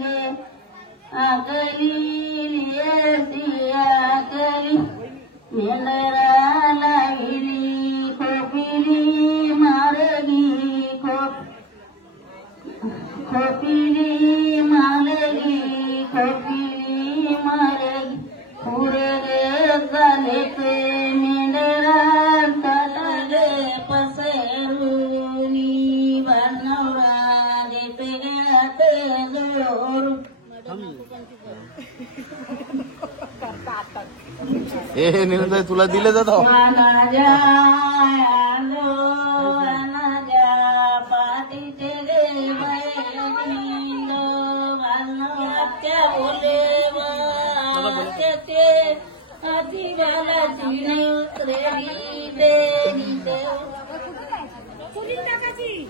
गे आगली आगली मेंढरा लाविली खोपिली मारगी खोपिली मारगी खोपिली मारगी पुरगे झाले ते मेंढरा तटले पसरुनी बनवरा देते गाते जोर हे निरंतर तुला दिले जातो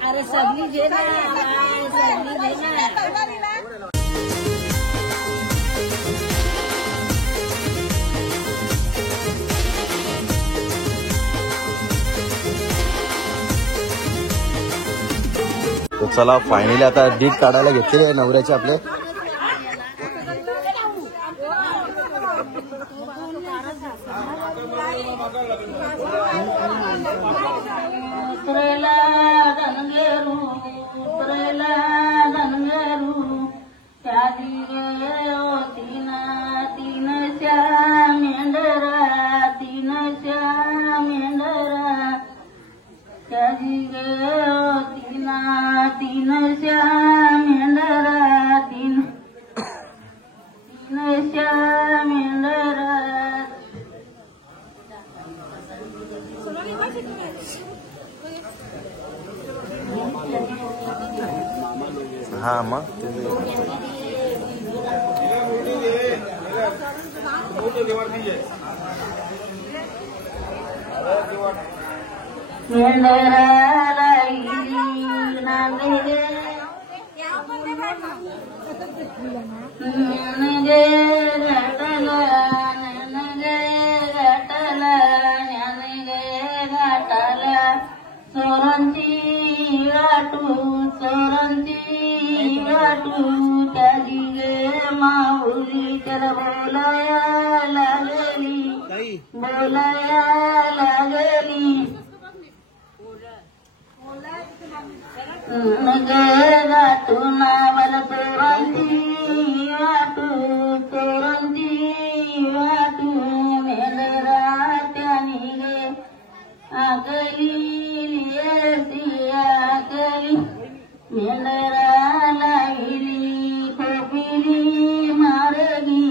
अरे सबनी देना सबनी देना तो चला फायनली आता डीक काढायला घेतले नवऱ्याचे आपले हा मग माऊली त्याला बोलाया लागली गाठून मला चोरांची वाटू मेंढरा त्याने गे आगली मेंढरा लाविली खोपिली मारगी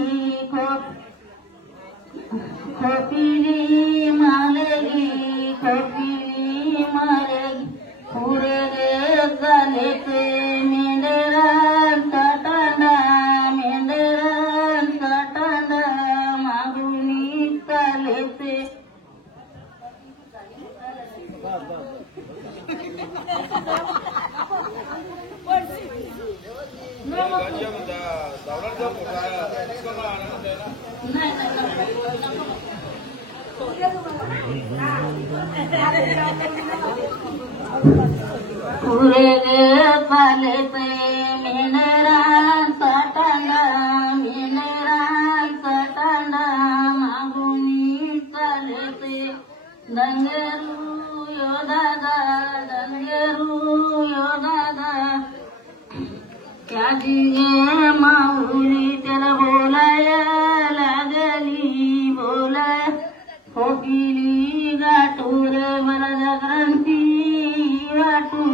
खोपिली मारगी खोपिली मारगी पुरगे झाले ते मेंढरा सटांडा मागुनी चाले ते पुरे पाले पे मेंढरा सटांडा मागुनी चाले ते दंगेरू यो दादा त्याची माऊली त्याला बोलाया लागली खोपिली गाठूर मला जागरांची वाटू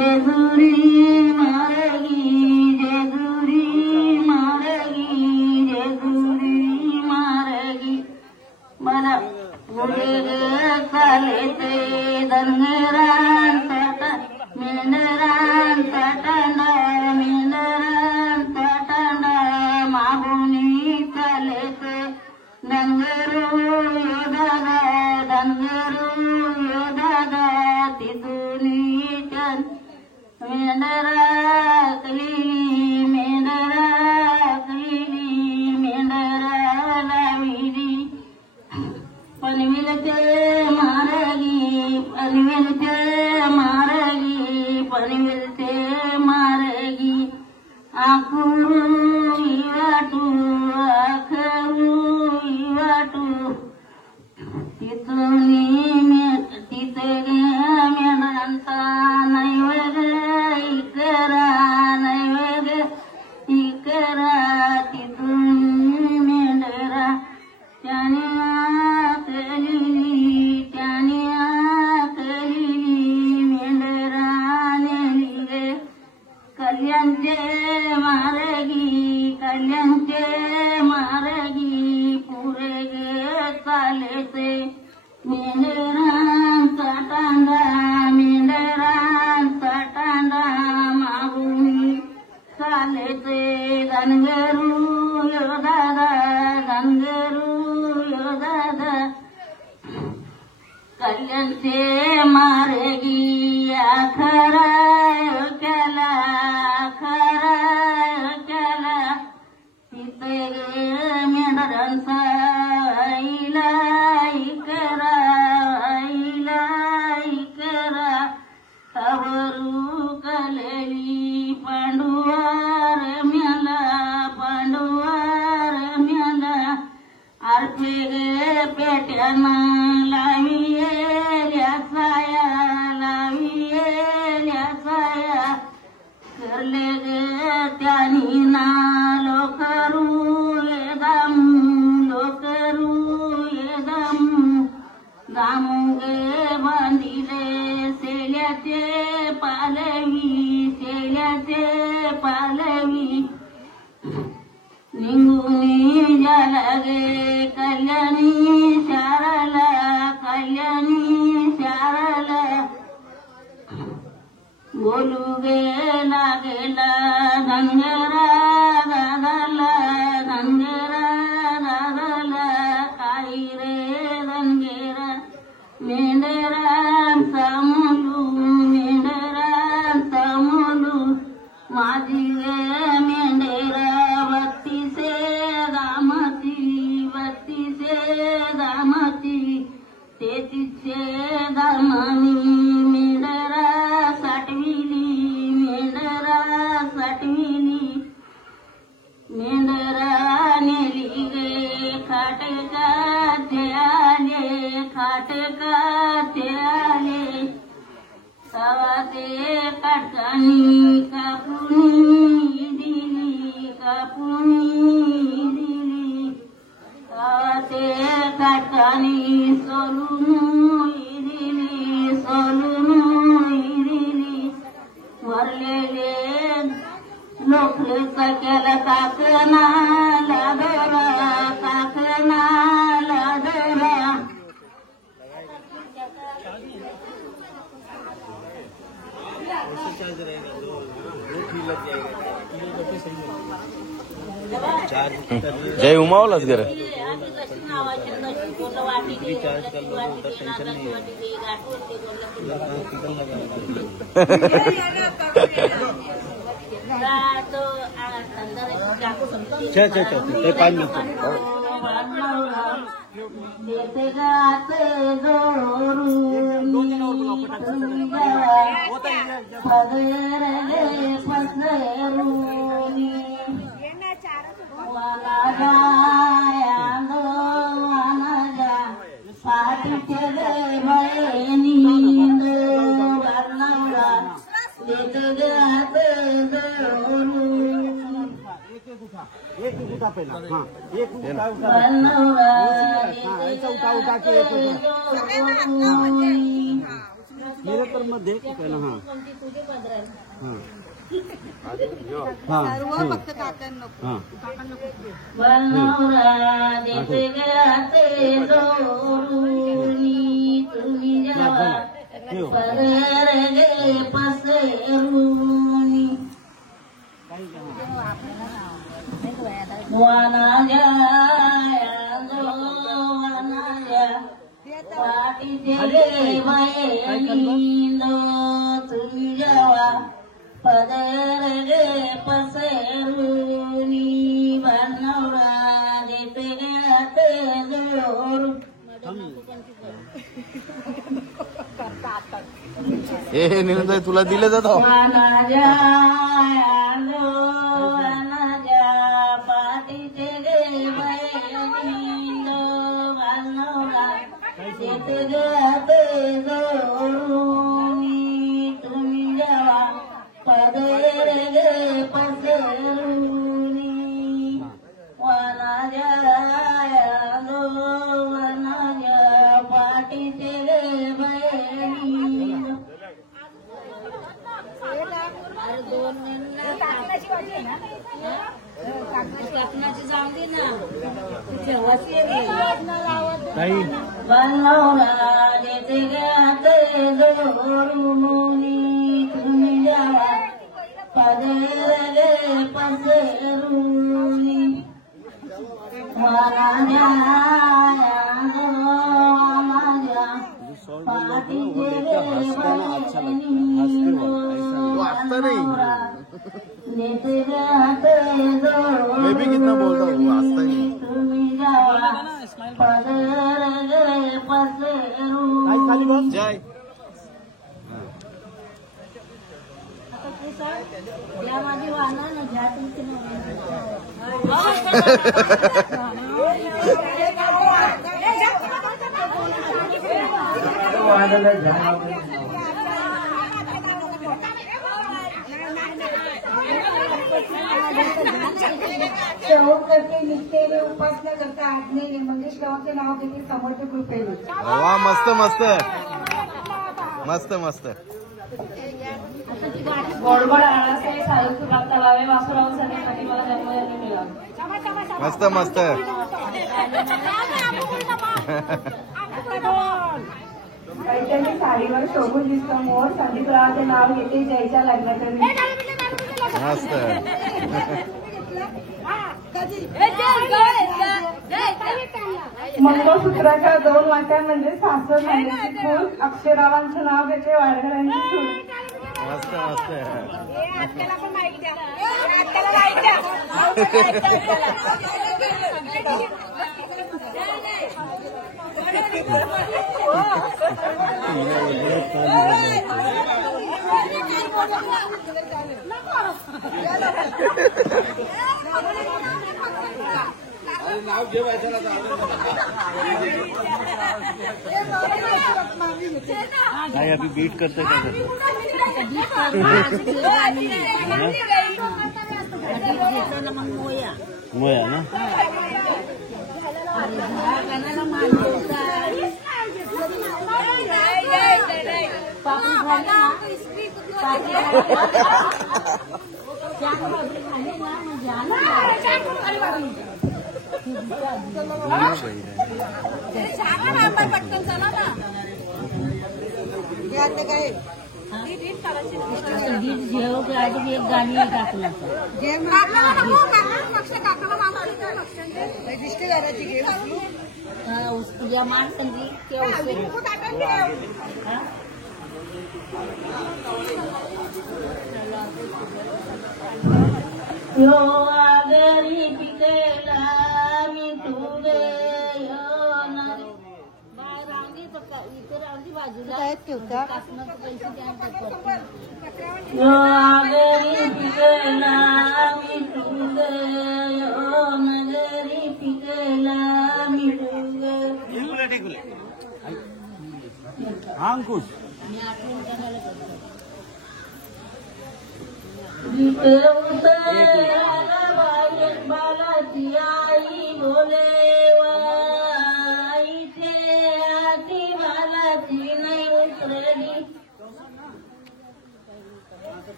जेजुरी मारगी जेजुरी मारगी जेजुरी मारगी मला पुढे चाले ते धनगरां ताटा मेंढरां ताटांडा मेंढरां ताटांडा मागुनी चाले ते धनगरू दादा धनगरू दादा तिथुनी चन मेंढराकली मेंढराकली मेंढरा लाविली पनवेलचे मारगी पनवेलचे मारगी पनवेलचे मारगी आखरू इवाटू आखरू इवाटू तिथुनी तिथे मेंढरांचा नैवेद्य इकरा नैवेद्य इकरा तिथुनी मेंढरा त्याने कल्याणचे मारगी पुरे गे चालेचे मेंढरांचा टांडा मागून चालेचे धनगरू यो दादा कल्याणचे मारगी आखरा केला तिथे मेंढरांचा आईला इकरा तवरू कलेली पांडुवार म्याला आरते गे पेट्याना लावियेल्या साया करले गे त्यानी ना लोकरू ये दामू गे बांधिले सेल्याचे पालवी निंगुनी जलगे कल्याणी शारला बोलू गे लागेला धनगरा दादाला काही रे धनगेरा मेंढरांचा मुलू माझी गे मेंढरा बत्तीसे दामती तेतीचे दामनी मेंढरा साठविली मेंढरा नेली गे खाटकाचे आले तवा ते काटकानी कापुनी दिली तवा ते काटकानी सोलून दिली वरलेले लोकलेचा केला काकना लादरा जय उमावलाच घर तर मध्ये पहिला हा तुझे पदरात हा फक्त काकांना हा बनवरा देते गते जोरूनी तुम्ही जेव्हा पदर गे पसरूनी वाना जाया पाठीचे बहिणींदो तुम्ही जेव्हा पदर गे पसरूनी बनवरा देते गते जोरू हे निरंतर तुला दिलं जातो पाठीचे गे बहिणींदो बनवरा देते गते जोरूनी तुम्ही जेव्हा पदर गे पसरूनी वनाजा पाठीचे गे बहिणी काकणाची जाऊन दे ना बनवला देते गते जोरूनी तुम्ही जेव्हा पदर गे पसरूनी माझ्या पाठीचे गे देते गते मैं भी कितना बोलता हूँ हंसता ही नहीं तुम्ही जेव्हा पदर गे पसरूनी जय या माझी वाहना ना घ्या तुमची शेवटकरते निष्ठेने उपासना करता आज्ञेने मंगेश गावाचे नाव घेते समर्थ कृपेने. वा मस्त मस्त मस्त मस्त गोडगोड आळासाहेब साधू सुभाष तलावे वासुराव सनेसाठी मला जन्मदिन मिळाला. मस्त मस्त वैद्यांनी साडीवर शोभून दिसतो मोर संदीपरावाचे नाव घेते जयच्या लग्नाच्या मस्त मंगळसूत्राच्या 2 वाट्या म्हणजे सासर झाल्याची फूल अक्षरावांचं नाव घेते वाडघरांची फूल. मस्त मस्त काय अभी बीट करते का मोया ना एक गाणी टाकलं या माणसांची यो आगरी पिकेला मी तुझे यो नदी रांगी इथे रांगी बाजूला यो आगरी पिकेला मी तुझे यो नगरी पिकेला मी तुझे अंकुश बालाची आई बोले वाईचे आती बालाची नाही उतरली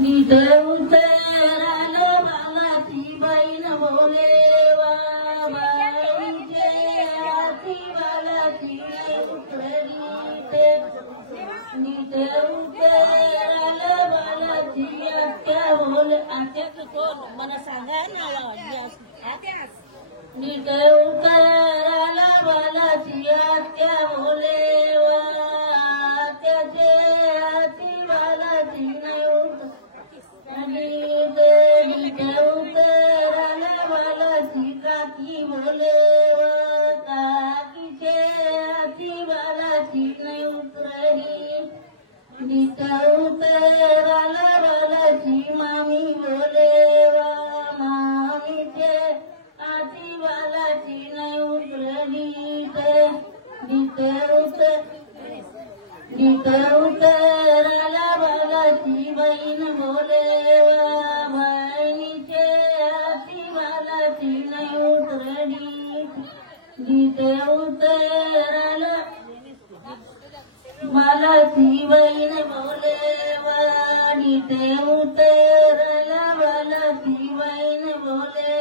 नीट उतराला बालाची बहीण बोले वा बाईचे हाती बालाची उतरली ते नीट उतराला बालाची आत्या बोले आत्याचं कोण मला सांगा ना नीट उतराला बालाची आत्या बोले वा आत्याचे हाती बालाची नाही नीट उतराला बालाची काकी बोले व काकीचे हाती बालाची नाही उतरली नीट उतराला बालाची मामी बोले व मामीचे हाती बालाची नाही उतरली नीट उतराला बालाची बहीण बोले व बहिणीचे हाती बालाची नाही उतरली नीट उतराला बालाची बहीण बोले व नीट उतराला बालाची बहीण बोले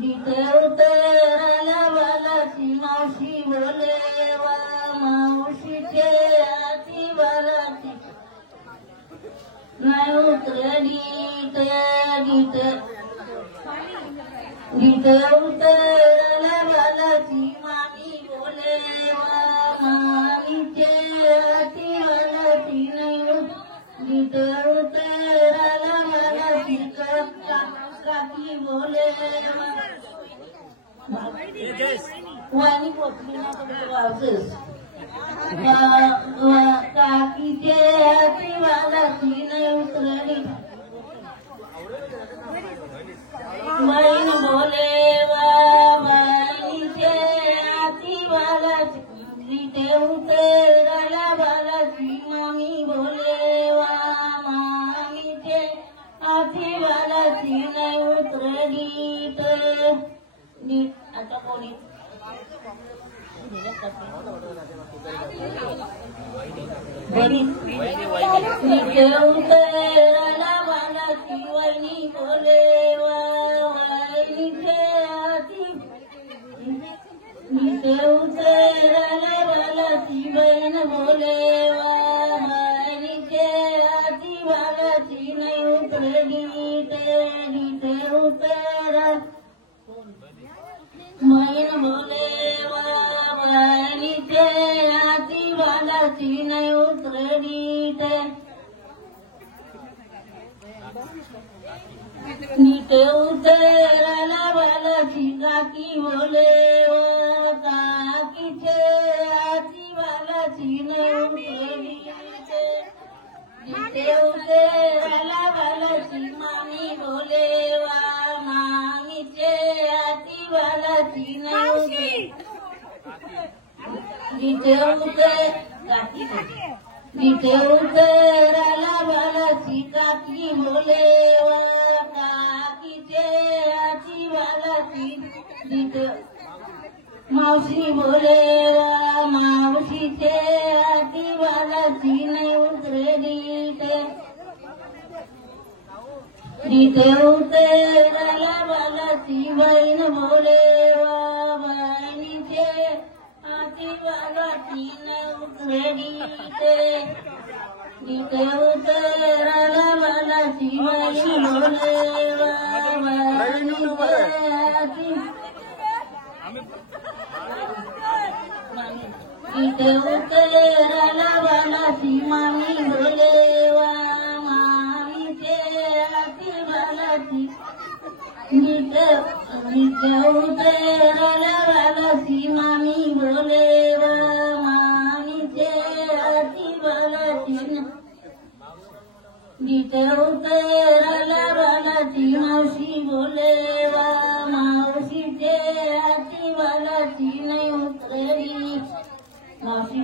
नीट उतराला बालाची मावशी बोले व मावशीचे हाती बालाची नाही उतरली नीट उतराला बालाची मामी बोले व मामीचे हाती बालाची नाही नीट उतराला बालाची काकी बोले वाणी पोचली ना काकीचे हाती बालाची नाही उतरली बहीण बोले वा बहिणीचे हाती बालाची नीट उतराला बालाची मामी बोले वा मामीचे हाती बालाची नाही उतरली नीट आता कोणी नीट उतराला बालाची वहिनी बोले वा वहिनीचे हाती नीट उतराला बालाची बहीण बोले वा बहिणीचे हाती बालाची नाही उतरली नीट उतरा बहीण बोले वा बहिणीचे हाती बालाची नाही उतरली नीट उतराला बालाची काकी बोले व काकीचे हाती बालाची नाही उतरली नीट उतराला बालाची मामी बोले वा मामीचे हाती बालाची नाही उतरली नीट उतराला बालाची काकी बोले व काकीचे हाती बालाची नीट मावशी बोले व मावशीचे हाती बालाची नाही उतरली नीट उतराला बालाची बहीण बोले व बहिणीचे हाती बालाची नाही उतरली नीट उतराला बालाची बहीण बोले व बहिणीचे हाती नीट उतराला बालाची मामी बोले वा मामीचे हाती बालाची नीट उतराला बालाची मामी बोले वा मामीचे हाती बालाची नीट उतराला बालाची मावशी बोले वा मावशीचे हाती बालाची नाही उतरली मावशी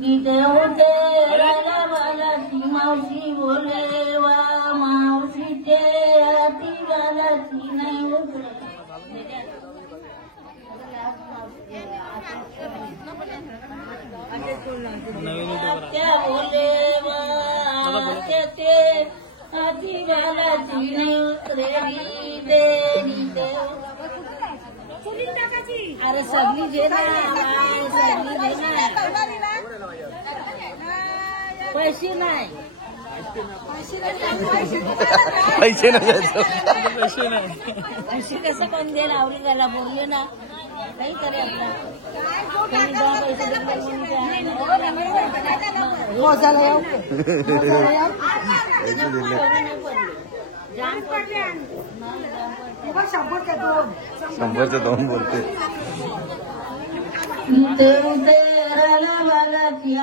नीट उतराला बालाची मावशी बोले वा मावशीचे हाती बालाची नाही उतरली त्या बोले वाचे ते हाती बालाची नवरेली देवी देव. अरे सगळी जे ना सगळी जे ना पैसे नाही पैसे नसायचं. पैसे कसं कोण देईल आवडी त्याला बोलले ना काही तरी आपला कोणी जेव्हा पैसे शंभरचे दोन बोलते. देव तेरा बालाची